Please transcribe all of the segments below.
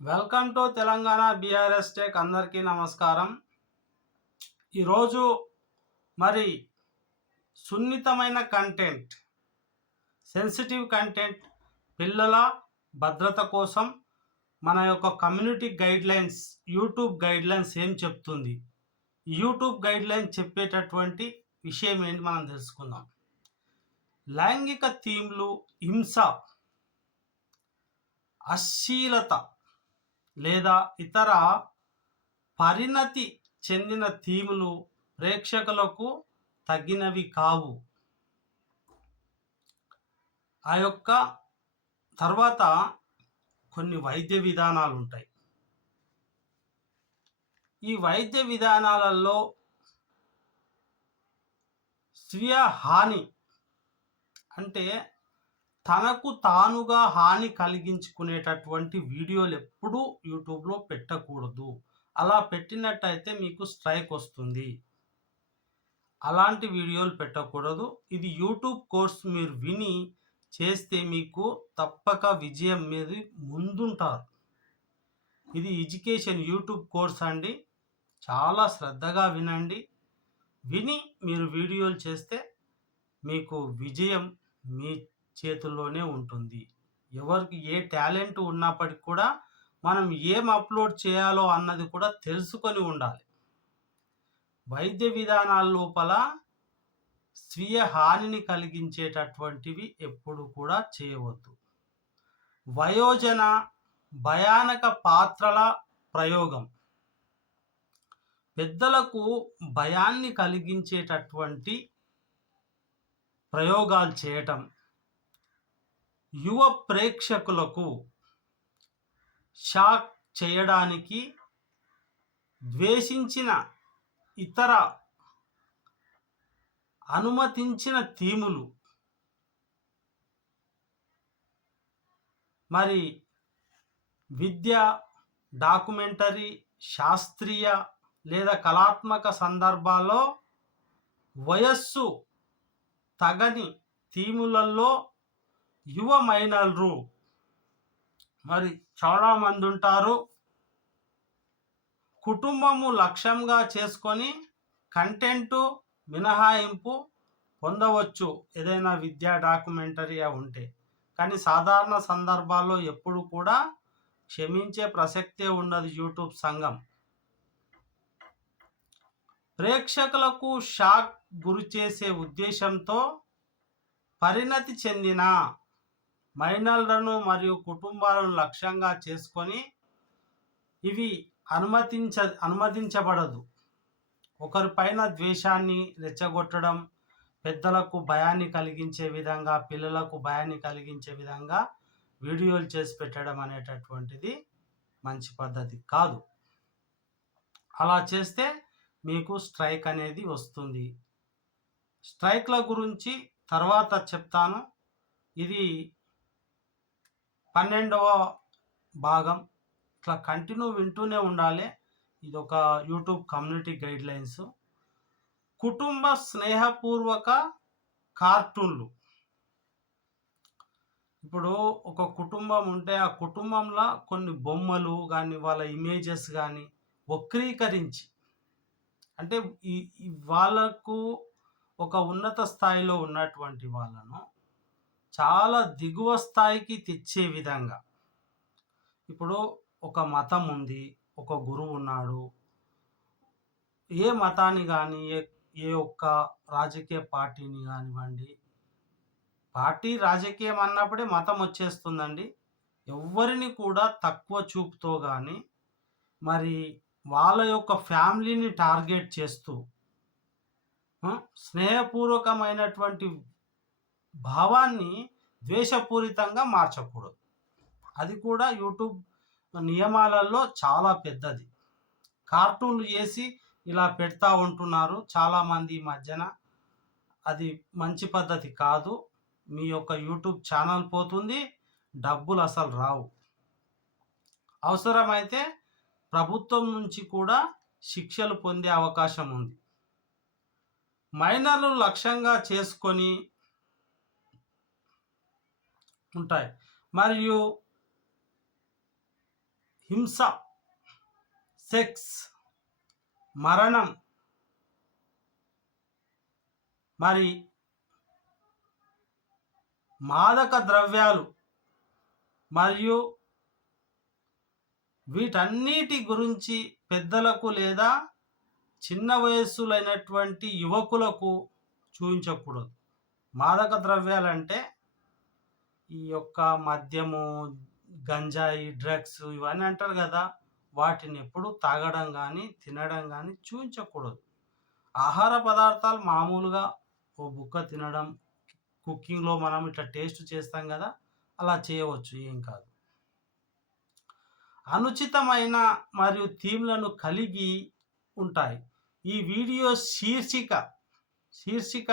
Welcome to Telangana BRS tech అందరికీ నమస్కారం. ఈరోజు మరి సున్నితమైన కంటెంట్ సెన్సిటివ్ కంటెంట్ పిల్లల భద్రత కోసం మన యొక్క కమ్యూనిటీ గైడ్లైన్స్ యూట్యూబ్ గైడ్లైన్స్ ఏం చెప్తుంది? యూట్యూబ్ గైడ్లైన్స్ చెప్పేటటువంటి విషయం ఏంటి మనం తెలుసుకుందాం. లైంగిక థీమ్లు హింస అశ్లీలత లేదా ఇతర పరిణతి చెందిన థీములు ప్రేక్షకులకు తగినవి కావు. ఆ యొక్క తర్వాత కొన్ని వైద్య విధానాలు ఉంటాయి ఈ వైద్య విధానాలలో స్వీయ హాని అంటే తనకు తానుగా హాని కలిగించుకునేటటువంటి వీడియోలు ఎప్పుడూ యూట్యూబ్లో పెట్టకూడదు. అలా పెట్టినట్టయితే మీకు స్ట్రైక్ వస్తుంది. అలాంటి వీడియోలు పెట్టకూడదు. ఇది యూట్యూబ్ కోర్స్ మీరు విని చేస్తే మీకు తప్పక విజయం మీద ముందుంటారు. ఇది ఎడ్యుకేషన్ యూట్యూబ్ కోర్స్ అండి. చాలా శ్రద్ధగా వినండి. విని మీరు వీడియోలు చేస్తే మీకు విజయం మీ చేతుల్లోనే ఉంటుంది. ఎవరికి ఏ టాలెంట్ ఉన్నప్పటికి కూడా మనం ఏం అప్లోడ్ చేయాలో అన్నది కూడా తెలుసుకొని ఉండాలి. వైద్య విధానాల లోపల స్వీయ హానిని కలిగించేటటువంటివి ఎప్పుడు కూడా చేయవద్దు. వయోజన భయానక పాత్రల ప్రయోగం. పెద్దలకు భయాన్ని కలిగించేటటువంటి ప్రయోగాలు చేయటం. యువ ప్రేక్షకులకు షాక్ చేయడానికి ద్వేషించిన ఇతర అనుమతించిన థీములు మరి విద్య డాక్యుమెంటరీ శాస్త్రీయ లేదా కళాత్మక సందర్భాల్లో వయస్సు తగని థీములలో యువ మైనర్లు మరి చాలామంది ఉంటారు కుటుంబము లక్ష్యంగా చేసుకొని కంటెంటు మినహాయింపు పొందవచ్చు. ఏదైనా విద్యా డాక్యుమెంటరీ ఉంటే. కానీ సాధారణ సందర్భాల్లో ఎప్పుడు కూడా క్షమించే ప్రసక్తే ఉండదు యూట్యూబ్ సంఘం. ప్రేక్షకులకు షాక్ గురి చేసే ఉద్దేశంతో పరిణతి చెందిన మైనర్లను మరియు కుటుంబాలను లక్ష్యంగా చేసుకొని ఇవి అనుమతించ అనుమతించబడదు. ఒకరిపైన ద్వేషాన్ని రెచ్చగొట్టడం పెద్దలకు భయాన్ని కలిగించే విధంగా పిల్లలకు భయాన్ని కలిగించే విధంగా వీడియోలు చేసి పెట్టడం అనేటటువంటిది మంచి పద్ధతి కాదు. అలా చేస్తే మీకు స్ట్రైక్ అనేది వస్తుంది. స్ట్రైక్ల గురించి తర్వాత చెప్తాను. ఇది పన్నెండవ భాగం. ఇట్లా కంటిన్యూ వింటూనే ఉండాలి. ఇది ఒక యూట్యూబ్ కమ్యూనిటీ గైడ్ లైన్స్ కుటుంబ స్నేహపూర్వక కార్టూన్లు. ఇప్పుడు ఒక కుటుంబం ఉంటే ఆ కుటుంబంలో కొన్ని బొమ్మలు కానీ వాళ్ళ ఇమేజెస్ కానీ వక్రీకరించి అంటే ఈ వాళ్ళకు ఒక ఉన్నత స్థాయిలో ఉన్నటువంటి వాళ్ళను చాలా దిగువ స్థాయికి తెచ్చే విధంగా. ఇప్పుడు ఒక మతం ఉంది ఒక గురువు ఉన్నాడు. ఏ మతాన్ని కానీ ఏ ఏ ఒక్క రాజకీయ పార్టీని కానివ్వండి పార్టీ రాజకీయం అన్నప్పుడే మతం వచ్చేస్తుందండి. ఎవరిని కూడా తక్కువ చూపుతో కానీ మరి వాళ్ళ యొక్క ఫ్యామిలీని టార్గెట్ చేస్తూ స్నేహపూర్వకమైనటువంటి భావాన్ని ద్వేషపూరితంగా మార్చకూడదు. అది కూడా యూట్యూబ్ నియమాలలో చాలా పెద్దది. కార్టూన్లు చేసి ఇలా పెడతా ఉంటున్నారు చాలామంది ఈ మధ్యన. అది మంచి పద్ధతి కాదు. మీ యొక్క యూట్యూబ్ ఛానల్ పోతుంది డబ్బులు అసలు రావు. అవసరమైతే ప్రభుత్వం నుంచి కూడా శిక్షలు పొందే అవకాశం ఉంది. మైనర్లు లక్ష్యంగా చేసుకొని ఉంటాయి. మరియు హింస సెక్స్ మరణం మరి మాదక ద్రవ్యాలు మరియు వీటన్నిటి గురించి పెద్దలకు లేదా చిన్న వయస్సులైనటువంటి యువకులకు చూపించకూడదు. మాదక ద్రవ్యాలు అంటే ఈ యొక్క మద్యము గంజాయి డ్రగ్స్ ఇవన్నీ అంటారు కదా వాటిని ఎప్పుడు తాగడం కానీ తినడం కానీ చూపించకూడదు ఆహార పదార్థాలు మామూలుగా ఓ బుక్క తినడం కుకింగ్లో మనం ఇట్లా టేస్ట్ చేస్తాం కదా అలా చేయవచ్చు ఏం కాదు. అనుచితమైన మరియు థీమ్లను కలిగి ఉంటాయి. ఈ వీడియో శీర్షిక శీర్షిక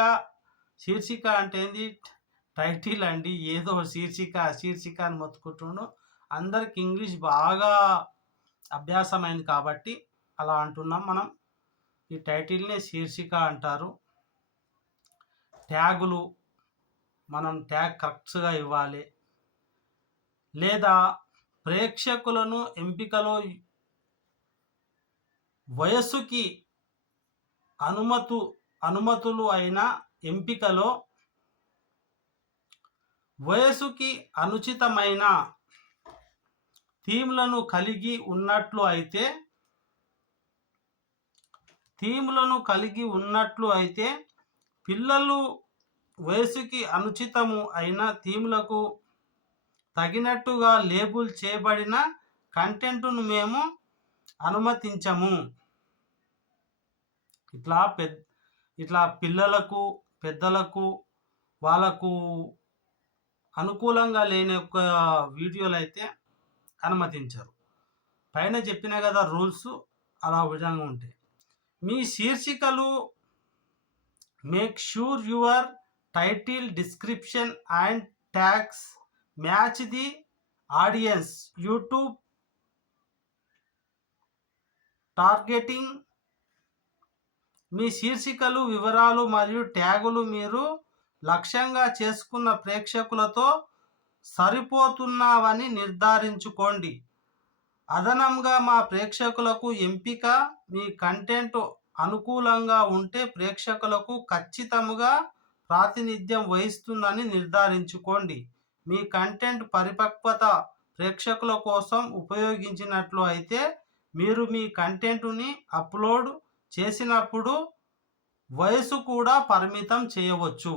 శీర్షిక అంటే ఏంది? టైటిల్ అండి. ఏదో శీర్షిక శీర్షిక అని మొత్తుకుంటుండు. అందరికి ఇంగ్లీష్ బాగా అభ్యాసమైంది కాబట్టి అలా అంటున్నాం మనం. ఈ టైటిల్నే శీర్షిక అంటారు. ట్యాగులు మనం ట్యాగ్ కరెక్ట్గా ఇవ్వాలి. లేదా ప్రేక్షకులను ఎంపికలో వయస్సుకి అనుమతు అనుమతులు అయిన ఎంపికలో వయసుకి అనుచితమైన థీమ్లను కలిగి ఉన్నట్లు అయితే థీమ్లను కలిగి ఉన్నట్లు అయితే పిల్లలు వయసుకి అనుచితము అయిన థీమ్లకు తగినట్టుగా లేబుల్ చేయబడిన కంటెంట్ను మేము అనుమతించము. ఇట్లా పెద్ద ఇట్లా పిల్లలకు పెద్దలకు వాళ్ళకు అనుకూలంగా లేని యొక్క వీడియోలు అయితే అనుమతించరు పైన చెప్పిన కదా రూల్స్ అలా విధంగా ఉంటాయి. మీ శీర్షికలు make sure your title description and tags match the audience. YouTube targeting మీ శీర్షికలు వివరాలు మరియు ట్యాగులు మీరు లక్ష్యంగా చేసుకున్న ప్రేక్షకులతో సరిపోతున్నావని నిర్ధారించుకోండి. అదనంగా మా ప్రేక్షకులకు ఎంపిక మీ కంటెంట్ అనుకూలంగా ఉంటే ప్రేక్షకులకు ఖచ్చితంగా ప్రాతినిధ్యం వహిస్తుందని నిర్ధారించుకోండి. మీ కంటెంట్ పరిపక్వత ప్రేక్షకుల కోసం ఉపయోగించినట్లు అయితే మీరు మీ కంటెంట్ని అప్లోడ్ చేసినప్పుడు వయసు కూడా పరిమితం చేయవచ్చు.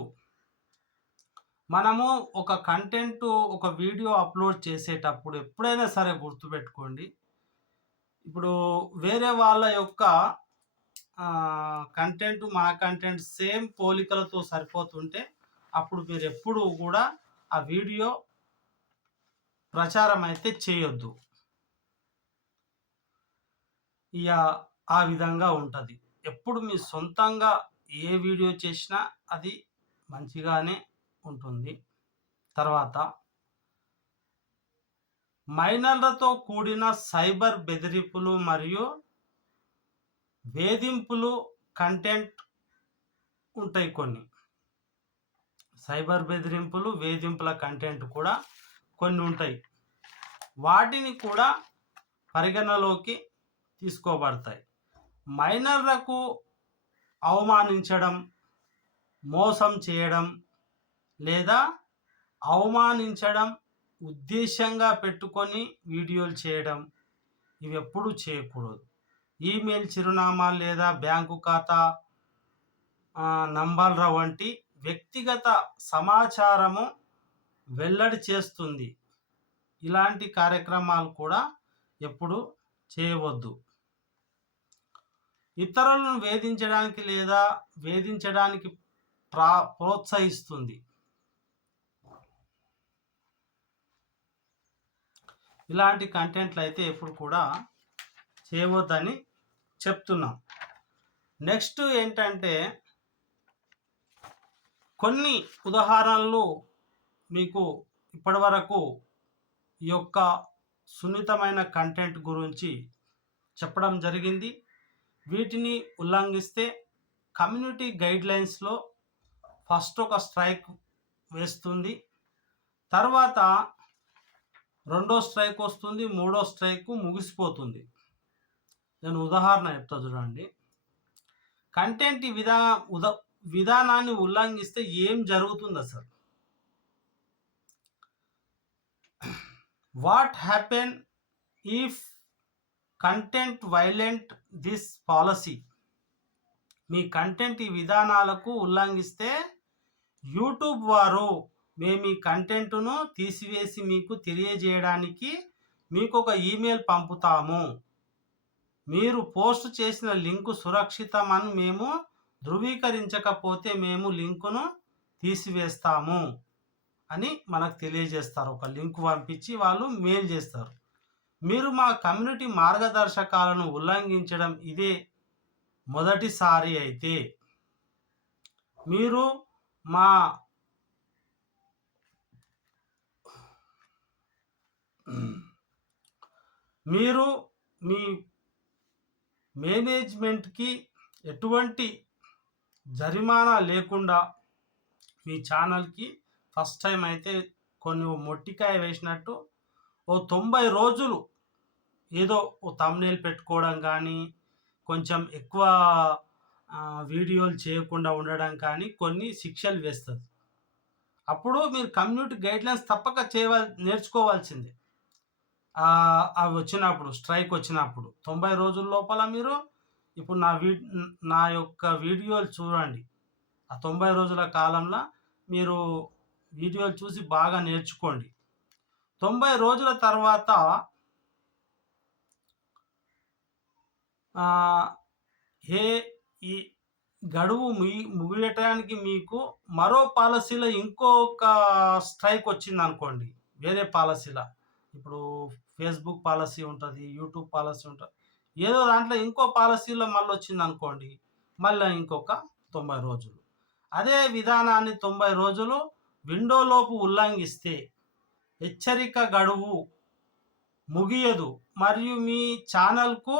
మనము ఒక కంటెంట్ ఒక వీడియో అప్లోడ్ చేసేటప్పుడు ఎప్పుడైనా సరే గుర్తుపెట్టుకోండి. ఇప్పుడు వేరే వాళ్ళ యొక్క కంటెంట్ మన కంటెంట్ సేమ్ పోలికలతో సరిపోతుంటే అప్పుడు మీరు ఎప్పుడు కూడా ఆ వీడియో ప్రచారం అయితే చేయొద్దు. ఇక ఆ విధంగా ఉంటుంది. ఎప్పుడు మీ సొంతంగా ఏ వీడియో చేసినా అది మంచిగానే ఉంటుంది తర్వాత మైనర్లతో కూడిన సైబర్ బెదిరింపులు మరియు వేధింపులు కంటెంట్ ఉంటాయి కొన్ని. సైబర్ బెదిరింపులు వేధింపుల కంటెంట్ కూడా కొన్ని ఉంటాయి. వాటిని కూడా పరిగణలోకి తీసుకోబడతాయి. మైనర్లకు అవమానించడం మోసం చేయడం లేదా అవమానించడం ఉద్దేశంగా పెట్టుకొని వీడియోలు చేయడం ఇవి ఎప్పుడు చేయకూడదు. ఈమెయిల్ చిరునామా లేదా బ్యాంకు ఖాతా నంబర్ల వంటి వ్యక్తిగత సమాచారము వెల్లడి చేస్తుంది. ఇలాంటి కార్యక్రమాలు కూడా ఎప్పుడు చేయవద్దు. ఇతరులను వేధించడానికి లేదా వేధించడానికి ప్రా ప్రోత్సహిస్తుంది. ఇలాంటి కంటెంట్లు అయితే ఎప్పుడు కూడా చేయవద్దని చెప్తున్నాం. నెక్స్ట్ ఏంటంటే కొన్ని ఉదాహరణలు మీకు ఇప్పటివరకు ఈ యొక్క సున్నితమైన కంటెంట్ గురించి చెప్పడం జరిగింది. వీటిని ఉల్లంఘిస్తే కమ్యూనిటీ గైడ్లైన్స్లో ఫస్ట్ ఒక స్ట్రైక్ వేస్తుంది. తర్వాత రెండో స్ట్రైక్ వస్తుంది మూడో స్ట్రైక్ ముగిసిపోతుంది. నేను ఉదాహరణ చెప్తా చూడండి. కంటెంట్ ఈ విధా ఉద విధానాన్ని ఉల్లంఘిస్తే ఏం జరుగుతుంది అసలు? What happen if content violent this policy me content ఈ విధానాలకు ఉల్లంఘిస్తే యూట్యూబ్ వారు మేము ఈ కంటెంట్ను తీసివేసి మీకు తెలియజేయడానికి మీకు ఒక ఈమెయిల్ పంపుతాము. మీరు పోస్ట్ చేసిన లింకు సురక్షితమని మేము ధృవీకరించకపోతే మేము లింకును తీసివేస్తాము అని మనకు తెలియజేస్తారు. ఒక లింక్ పంపించి వాళ్ళు మెయిల్ చేస్తారు. మీరు మా కమ్యూనిటీ మార్గదర్శకాలను ఉల్లంఘించడం ఇదే మొదటిసారి అయితే మీరు మా మీరు మీ మేనేజ్మెంట్కి ఎటువంటి జరిమానా లేకుండా మీ ఛానల్కి ఫస్ట్ టైం అయితే కొన్ని మొట్టికాయ వేసినట్టు ఓ తొంభై రోజులు ఏదో ఓ తమ్నేల్ పెట్టుకోవడం కానీ కొంచెం ఎక్కువ వీడియోలు చేయకుండా ఉండడం కానీ కొన్ని శిక్షలు వేస్తుంది. అప్పుడు మీరు కమ్యూనిటీ గైడ్లైన్స్ తప్పక చేయవల్ నేర్చుకోవాల్సిందే. అవి వచ్చినప్పుడు స్ట్రైక్ వచ్చినప్పుడు తొంభై రోజుల లోపల మీరు ఇప్పుడు నా వీ నా యొక్క వీడియోలు చూడండి. ఆ తొంభై రోజుల కాలంలో మీరు వీడియోలు చూసి బాగా నేర్చుకోండి. తొంభై రోజుల తర్వాత ఏ ఈ గడువు ముగి ముగియటానికి మీకు మరో పాలసీలో ఇంకొక స్ట్రైక్ వచ్చింది అనుకోండి వేరే పాలసీలో. ఇప్పుడు ఫేస్బుక్ పాలసీ ఉంటుంది యూట్యూబ్ పాలసీ ఉంటుంది. ఏదో దాంట్లో ఇంకో పాలసీలో మళ్ళీ వచ్చింది అనుకోండి మళ్ళీ ఇంకొక తొంభై రోజులు. అదే విధానాన్ని తొంభై రోజులు విండోలోపు ఉల్లంఘిస్తే హెచ్చరిక గడువు ముగియదు మరియు మీ ఛానల్కు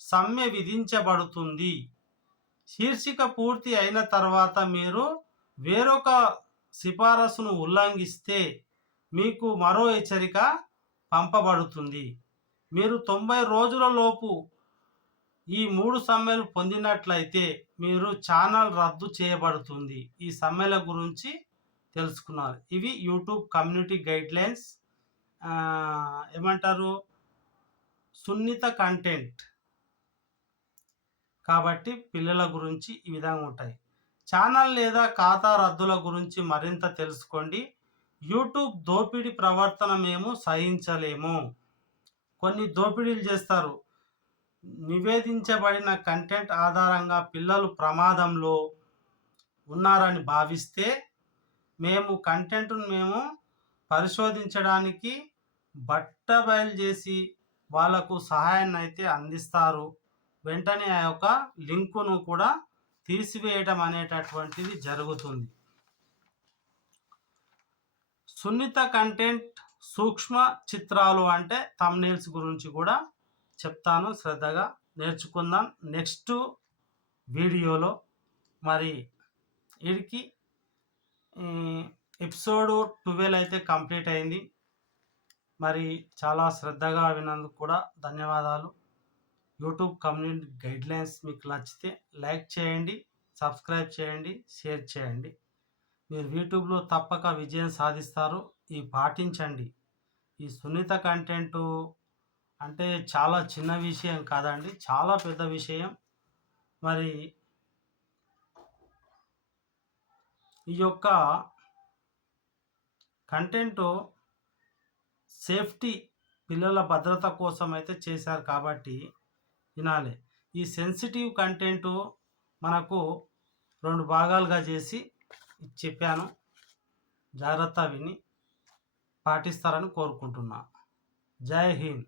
సమ్మె విధించబడుతుంది. శీర్షిక పూర్తి అయిన తర్వాత మీరు వేరొక సిఫారసును ఉల్లంఘిస్తే మీకు మరో హెచ్చరిక పంపబడుతుంది. మీరు తొంభై రోజుల లోపు ఈ మూడు సమ్మెలు పొందినట్లయితే మీరు ఛానల్ రద్దు చేయబడుతుంది. ఈ సమ్మెల గురించి తెలుసుకున్నారు. ఇవి యూట్యూబ్ కమ్యూనిటీ గైడ్లైన్స్. ఏమంటారు? సున్నిత కంటెంట్. కాబట్టి పిల్లల గురించి ఈ విధంగా ఉంటాయి. ఛానల్ లేదా ఖాతా రద్దుల గురించి మరింత తెలుసుకోండి. యూట్యూబ్ దోపిడీ ప్రవర్తన మేము సహించలేము. కొన్ని దోపిడీలు చేస్తారు. నివేదించబడిన కంటెంట్ ఆధారంగా పిల్లలు ప్రమాదంలో ఉన్నారని భావిస్తే మేము కంటెంట్ను మేము పరిశోధించడానికి బట్ట బయలు చేసి వాళ్ళకు సహాయాన్ని అయితే అందిస్తారు. వెంటనే ఆ యొక్క లింకును కూడా తీసివేయడం అనేటటువంటిది జరుగుతుంది. సున్నిత కంటెంట్ సూక్ష్మ చిత్రాలు అంటే తమ్నేల్స్ గురించి కూడా చెప్తాను. శ్రద్ధగా నేర్చుకుందాం. నెక్స్ట్ వీడియోలో మరి వీడికి ఎపిసోడ్ ట్వెల్వ్ అయితే కంప్లీట్ అయింది. మరి చాలా శ్రద్ధగా విన్నందుకు కూడా ధన్యవాదాలు. యూట్యూబ్ కమ్యూనిటీ గైడ్లైన్స్ మీకు నచ్చితే లైక్ చేయండి సబ్స్క్రైబ్ చేయండి షేర్ చేయండి. మీరు యూట్యూబ్లో తప్పక విజయం సాధిస్తారు. ఈ పాటించండి. ఈ సున్నిత కంటెంటు అంటే చాలా చిన్న విషయం కాదండి. చాలా పెద్ద విషయం. మరి ఈ యొక్క కంటెంటు సేఫ్టీ పిల్లల భద్రత కోసం అయితే చేశారు కాబట్టి వినాలి. ఈ సెన్సిటివ్ కంటెంట్ మనకు రెండు భాగాలుగా చేసి చెప్పాను. జాగ్రత్త విని పాటిస్తారని కోరుకుంటున్నా. జై హింద్.